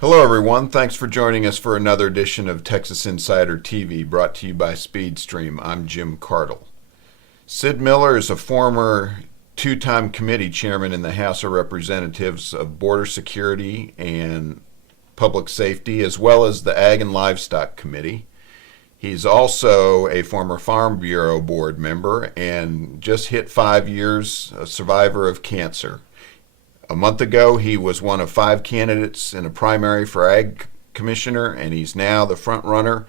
Hello, everyone. Thanks for joining us for another edition of Texas Insider TV, brought to you by Speedstream. I'm Jim Cardle. Sid Miller is a former two-time committee chairman in the House of Representatives of Border Security and Public Safety, as well as the Ag and Livestock Committee. He's also a former Farm Bureau board member and just hit 5 years a survivor of cancer. A month ago, he was one of 5 candidates in a primary for Ag Commissioner, and he's now the front runner.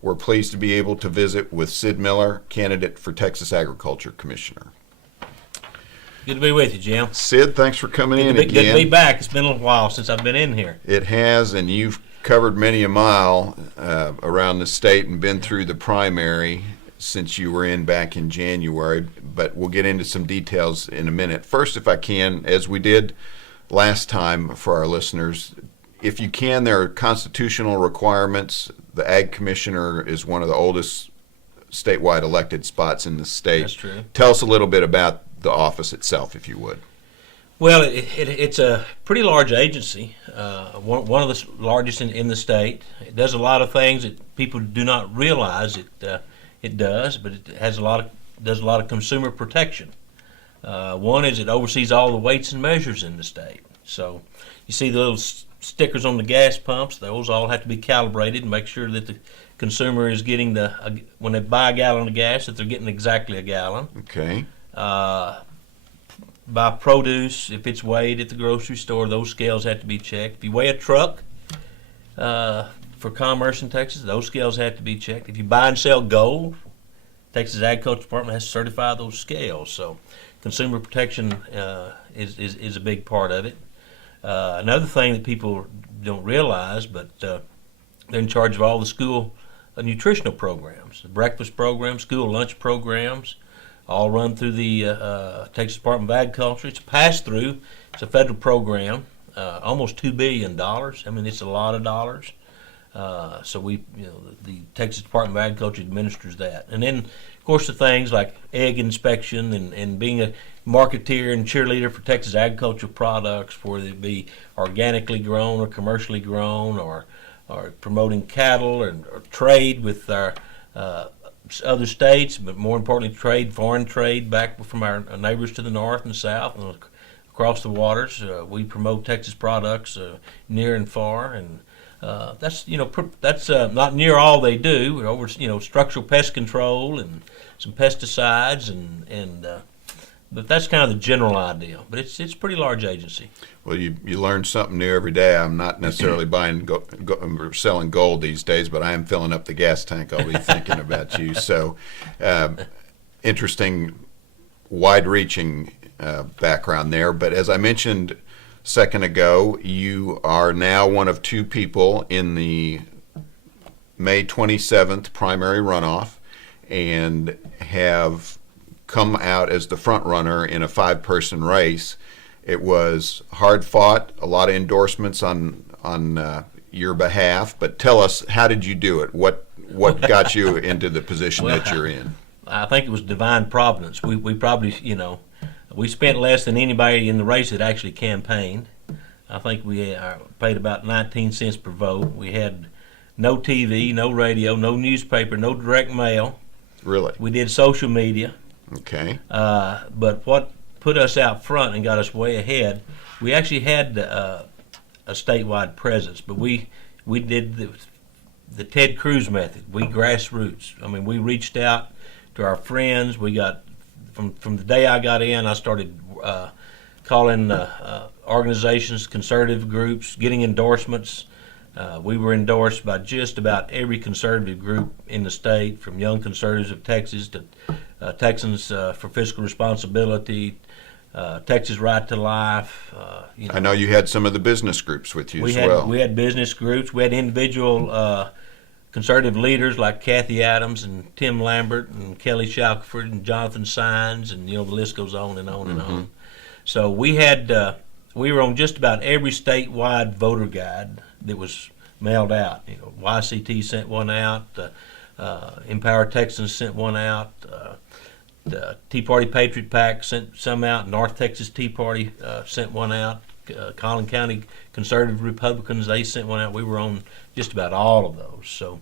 We're pleased to be able to visit with Sid Miller, candidate for Texas Agriculture Commissioner. Good to be with you, Jim. Sid, thanks for coming in again. Good to be back. It's been a little while since I've been in here. It has, and you've covered many a mile around the state and been through the primary since you were in back in January, but we'll get into some details in a minute. First, if I can, as we did last time for our listeners, if you can, there are constitutional requirements. The Ag Commissioner is one of the oldest statewide elected spots in the state. That's true. Tell us a little bit about the office itself, if you would. Well, it's a pretty large agency, one of the largest in the state. It does a lot of things that people do not realize it does, but it has does a lot of consumer protection. One is it oversees all the weights and measures in the state. So you see the little stickers on the gas pumps; those all have to be calibrated and make sure that the consumer is getting when they buy a gallon of gas, that they're getting exactly a gallon. Okay. Buy produce, if it's weighed at the grocery store, those scales have to be checked. If you weigh a truck for commerce in Texas, those scales have to be checked. If you buy and sell gold, Texas Agriculture Department has to certify those scales. So consumer protection is a big part of it. Another thing that people don't realize, but they're in charge of all the school nutritional programs, the breakfast programs, school lunch programs, all run through the Texas Department of Agriculture. It's a pass-through. It's a federal program, almost $2 billion. I mean, it's a lot of dollars. So the Texas Department of Agriculture administers that. And then, of course, the things like egg inspection and being a marketeer and cheerleader for Texas agricultural products, whether it be organically grown or commercially grown, or promoting cattle or trade with our other states, but more importantly, foreign trade back from our neighbors to the north and south and across the waters. We promote Texas products near and far, and that's not near all they do. We're over structural pest control and some pesticides but that's kind of the general idea. But it's a pretty large agency. Well, you learn something new every day. I'm not necessarily buying or selling gold these days, but I am filling up the gas tank. I'll be thinking about you. So, interesting, wide-reaching background there. But as I mentioned a second ago, you are now one of 2 people in the May 27th primary runoff and have come out as the front runner in a 5-person race. It was hard fought, a lot of endorsements on your behalf. But tell us, how did you do it? What got you into the position that you're in? I think it was divine providence. We probably we spent less than anybody in the race that actually campaigned. I think we paid about 19 cents per vote. We had no TV, no radio, no newspaper, no direct mail. Really? We did social media. Okay. But what put us out front and got us way ahead, we actually had a statewide presence, but we did the Ted Cruz method. We grassroots. I mean, we reached out to our friends. We got from the day I got in, I started calling organizations, conservative groups, getting endorsements. We were endorsed by just about every conservative group in the state, from Young Conservatives of Texas to Texans for Fiscal Responsibility, Texas Right to Life. I know you had some of the business groups with you as well. We had business groups. We had individual conservative leaders like Kathy Adams and Tim Lambert and Kelly Shackelford and Jonathan Sines, and the list goes on and on and on. So we were on just about every statewide voter guide that was mailed out. YCT sent one out. Empower Texans sent one out. The Tea Party Patriot PAC sent some out. North Texas Tea Party sent one out. Collin County Conservative Republicans, they sent one out. We were on just about all of those. So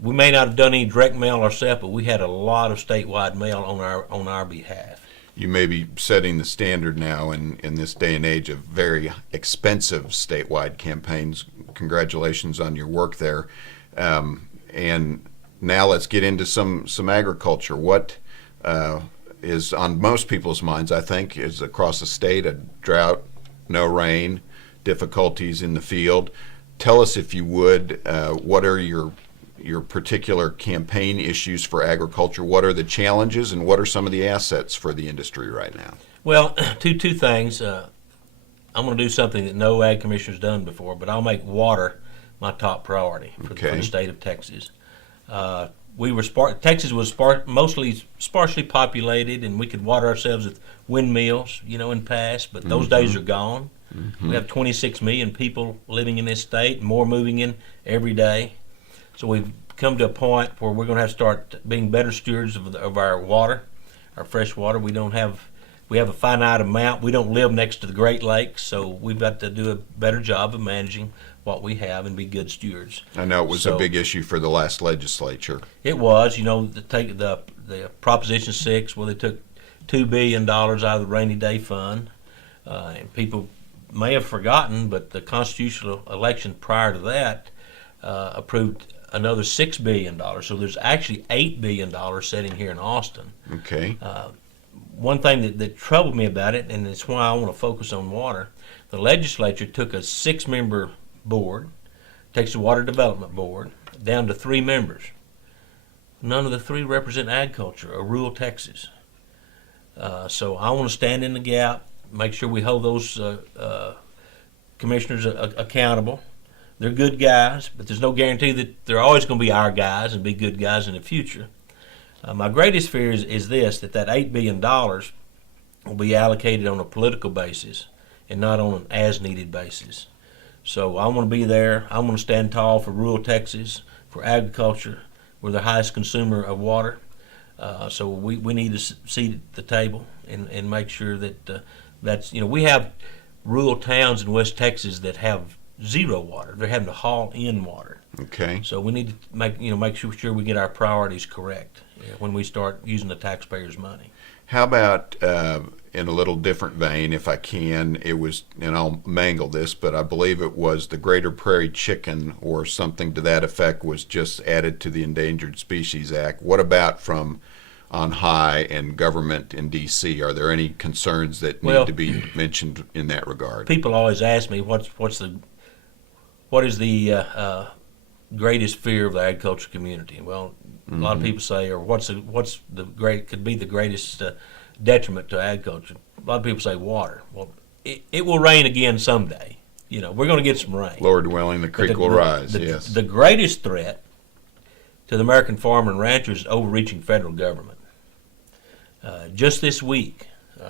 we may not have done any direct mail ourselves, but we had a lot of statewide mail on our behalf. You may be setting the standard now in this day and age of very expensive statewide campaigns. Congratulations on your work there. And now let's get into some agriculture. What is on most people's minds, I think, is across the state, a drought, no rain, difficulties in the field. Tell us, if you would, what are your particular campaign issues for agriculture? What are the challenges, and what are some of the assets for the industry right now? Well, two things. I'm going to do something that no ag commissioner's done before, but I'll make water my top priority for the state of Texas. Texas was mostly sparsely populated, and we could water ourselves with windmills, in the past, but those days are gone. We have 26 million people living in this state, more moving in every day. So we've come to a point where we're going to have to start being better stewards of our water, our fresh water. We have a finite amount. We don't live next to the Great Lakes, so we've got to do a better job of managing what we have and be good stewards. I know it was a big issue for the last legislature. It was, the Proposition 6, where they took $2 billion out of the rainy day fund, and people may have forgotten, but the constitutional election prior to that approved another $6 billion. So there's actually $8 billion sitting here in Austin. Okay. One thing that troubled me about it, and it's why I want to focus on water, the legislature took a 6-member board, takes the Water Development Board, down to 3 members. None of the 3 represent agriculture or rural Texas. So I want to stand in the gap, make sure we hold those commissioners accountable. They're good guys, but there's no guarantee that they're always going to be our guys and be good guys in the future. My greatest fear is this, that $8 billion will be allocated on a political basis and not on an as-needed basis. So I want to be there. I want to stand tall for rural Texas, for agriculture. We're the highest consumer of water. So we need to seat at the table and make sure that we have rural towns in West Texas that have zero water. They're having to haul in water. Okay. So we need to make sure we get our priorities correct when we start using the taxpayers' money. How about, in a little different vein, if I can, it was, and I'll mangle this, but I believe it was the Greater Prairie Chicken or something to that effect was just added to the Endangered Species Act. What about from on high and government in D.C.? Are there any concerns that need to be mentioned in that regard? People always ask me what is the greatest fear of the agriculture community? Well, a lot of people say, or could be the greatest detriment to agriculture? A lot of people say water. Well, it will rain again someday. We're going to get some rain. Lord willing, the creek will rise. Yes. The greatest threat to the American farmer and rancher is overreaching federal government. Just this week,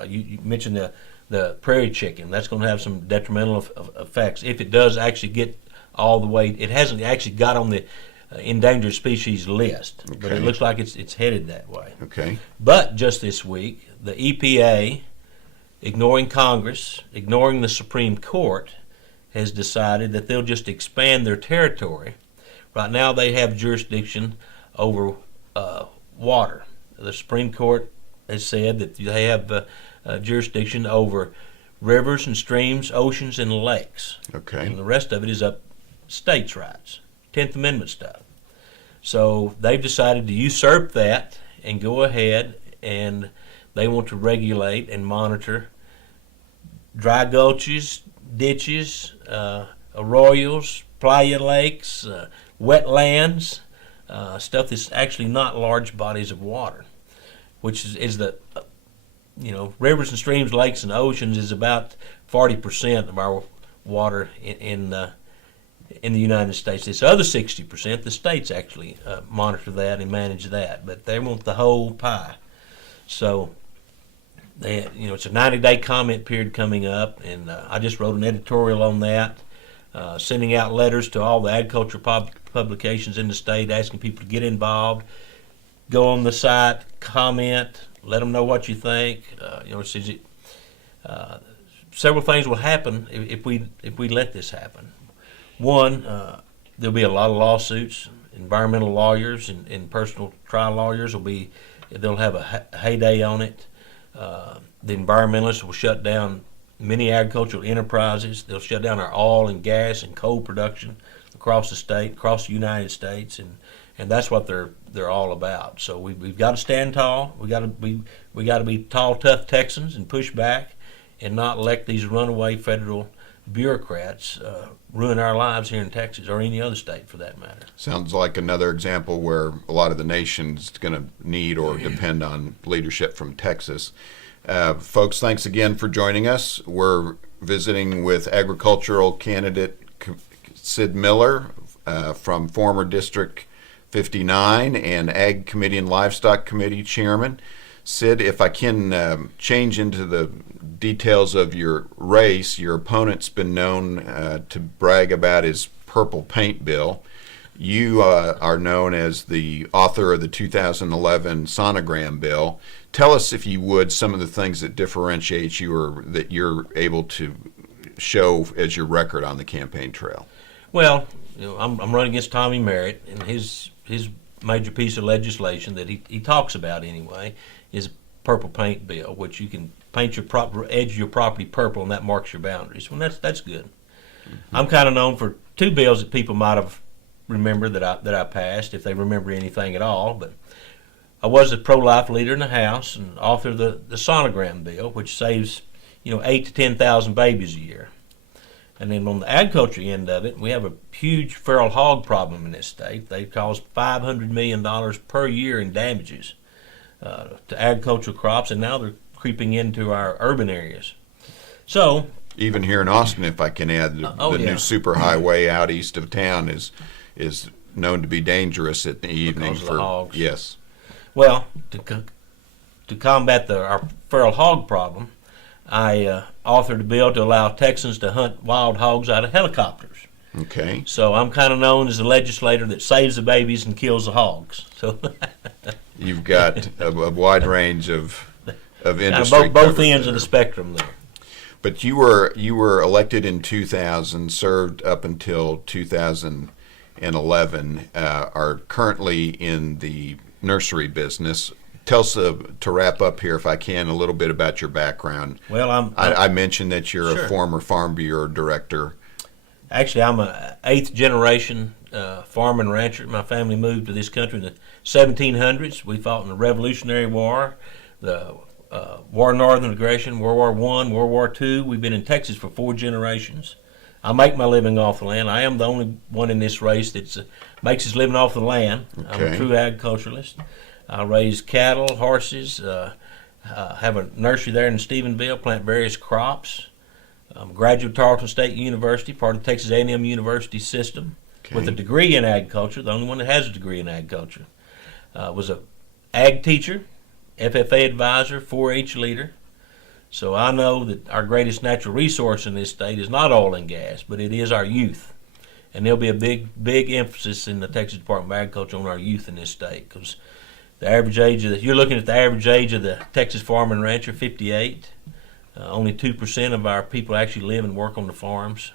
you mentioned the prairie chicken. That's going to have some detrimental effects if it does actually get all the way. It hasn't actually got on the endangered species list, but it looks like it's headed that way. Okay. But just this week, the EPA, ignoring Congress, ignoring the Supreme Court, has decided that they'll just expand their territory. Right now they have jurisdiction over water. The Supreme Court has said that they have jurisdiction over rivers and streams, oceans, and lakes. Okay. And the rest of it is up states' rights, 10th Amendment stuff. So they've decided to usurp that and go ahead, and they want to regulate and monitor dry gulches, ditches, arroyos, playa lakes, wetlands, stuff that's actually not large bodies of water, which is the, rivers and streams, lakes and oceans is about 40% of our water in the United States. This other 60%, the states actually monitor that and manage that, but they want the whole pie. So it's a 90-day comment period coming up, and I just wrote an editorial on that, sending out letters to all the agriculture publications in the state, asking people to get involved, go on the site, comment, let them know what you think. several things will happen if we let this happen. One, there'll be a lot of lawsuits. Environmental lawyers and personal trial lawyers they'll have a heyday on it. The environmentalists will shut down many agricultural enterprises. They'll shut down our oil and gas and coal production across the state, across the United States, and that's what they're all about. So we've got to stand tall. We got to be tall, tough Texans and push back, and not let these runaway federal bureaucrats ruin our lives here in Texas or any other state for that matter. Sounds like another example where a lot of the nation's going to need or depend on leadership from Texas. Folks, thanks again for joining us. We're visiting with agricultural candidate Sid Miller from former District 59 and Ag Committee and Livestock Committee Chairman. Sid, if I can change into the details of your race, your opponent's been known to brag about his purple paint bill. You are known as the author of the 2011 sonogram bill. Tell us, if you would, some of the things that differentiate you or that you're able to show as your record on the campaign trail. Well, I'm running against Tommy Merritt, and his major piece of legislation that he talks about anyway is purple paint bill, which you can paint your edge of your property purple, and that marks your boundaries. Well, that's good. Mm-hmm. I'm kind of known for two bills that people might have remembered that I passed, if they remember anything at all. But I was a pro-life leader in the House and author of the sonogram bill, which saves 8,000 to 10,000 babies a year. And then on the agriculture end of it, we have a huge feral hog problem in this state. They cause $500 million per year in damages to agricultural crops, and now they're creeping into our urban areas. So even here in Austin, if I can add, the new superhighway out east of town is known to be dangerous at the evening because of the hogs. Yes. Well, to combat our feral hog problem, I authored a bill to allow Texans to hunt wild hogs out of helicopters. Okay. So I'm kind of known as the legislator that saves the babies and kills the hogs. So you've got a wide range of industry. Both ends of the spectrum there. But you were elected in 2000, served up until 2011, are currently in the nursery business. Tell us, to wrap up here, if I can, a little bit about your background. Well, I mentioned that you're sure. a former Farm Bureau director. Actually, I'm a 8th generation farmer and rancher. My family moved to this country in the 1700s. We fought in the Revolutionary War, the War of Northern Aggression, World War I, World War II. We've been in Texas for 4 generations. I make my living off the land. I am the only one in this race that makes his living off the land. Okay. I'm a true agriculturalist. I raise cattle, horses, have a nursery there in Stephenville, plant various crops. I'm a graduate of Tarleton State University, part of the Texas A&M University system, with a degree in agriculture, the only one that has a degree in agriculture. Was a ag teacher, FFA advisor, 4-H leader. So I know that our greatest natural resource in this state is not oil and gas, but it is our youth. And there'll be a big emphasis in the Texas Department of Agriculture on our youth in this state, because the average age you're looking at the average age of the Texas farmer and rancher, 58. Only 2% of our people actually live and work on the farms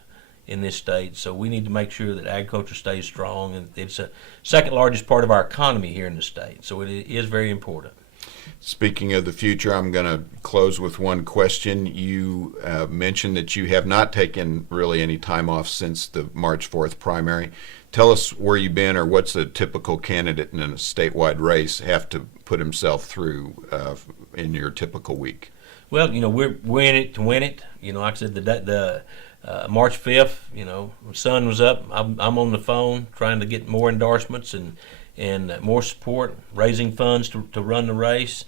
in this state. So we need to make sure that agriculture stays strong, and it's a second largest part of our economy here in the state. So it is very important. Speaking of the future, I'm going to close with one question. You mentioned that you have not taken really any time off since the March 4th primary. Tell us where you've been, or what's a typical candidate in a statewide race have to put himself through in your typical week? Well, we're in it to win it. Like I said, the March 5th, the sun was up. I'm on the phone trying to get more endorsements and more support, raising funds to run the race,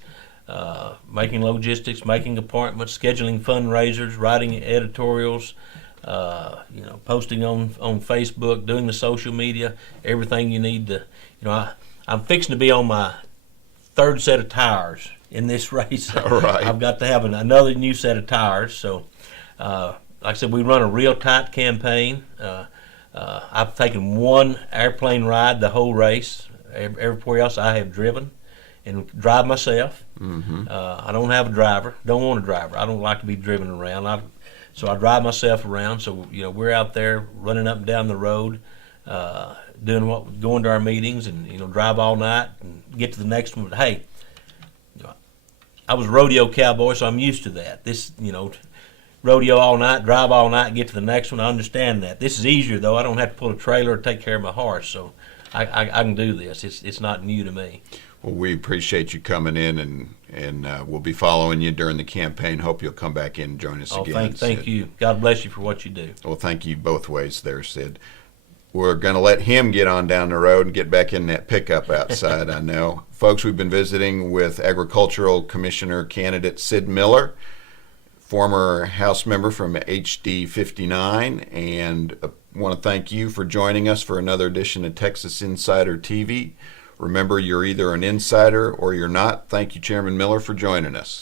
making logistics, making appointments, scheduling fundraisers, writing editorials, posting on Facebook, doing the social media, everything you need to. I'm fixing to be on my 3rd set of tires in this race. All right. I've got to have another new set of tires. So, like I said, we run a real tight campaign. I've taken one airplane ride the whole race. Everywhere else I have driven and drive myself. Mm-hmm. I don't have a driver. Don't want a driver. I don't like to be driven around. So I drive myself around. So we're out there running up and down the road, going to our meetings, and drive all night and get to the next one. But hey, I was a rodeo cowboy, so I'm used to that. This rodeo all night, drive all night, get to the next one. I understand that. This is easier though. I don't have to pull a trailer or take care of my horse, so I can do this. It's not new to me. Well, we appreciate you coming in, and we'll be following you during the campaign. Hope you'll come back in and join us again. Thank you. God bless you for what you do. Well, thank you both ways there, Sid. We're going to let him get on down the road and get back in that pickup outside, I know. Folks, we've been visiting with Agricultural Commissioner candidate Sid Miller, former House member from HD 59, and I want to thank you for joining us for another edition of Texas Insider TV. Remember, you're either an insider or you're not. Thank you, Chairman Miller, for joining us.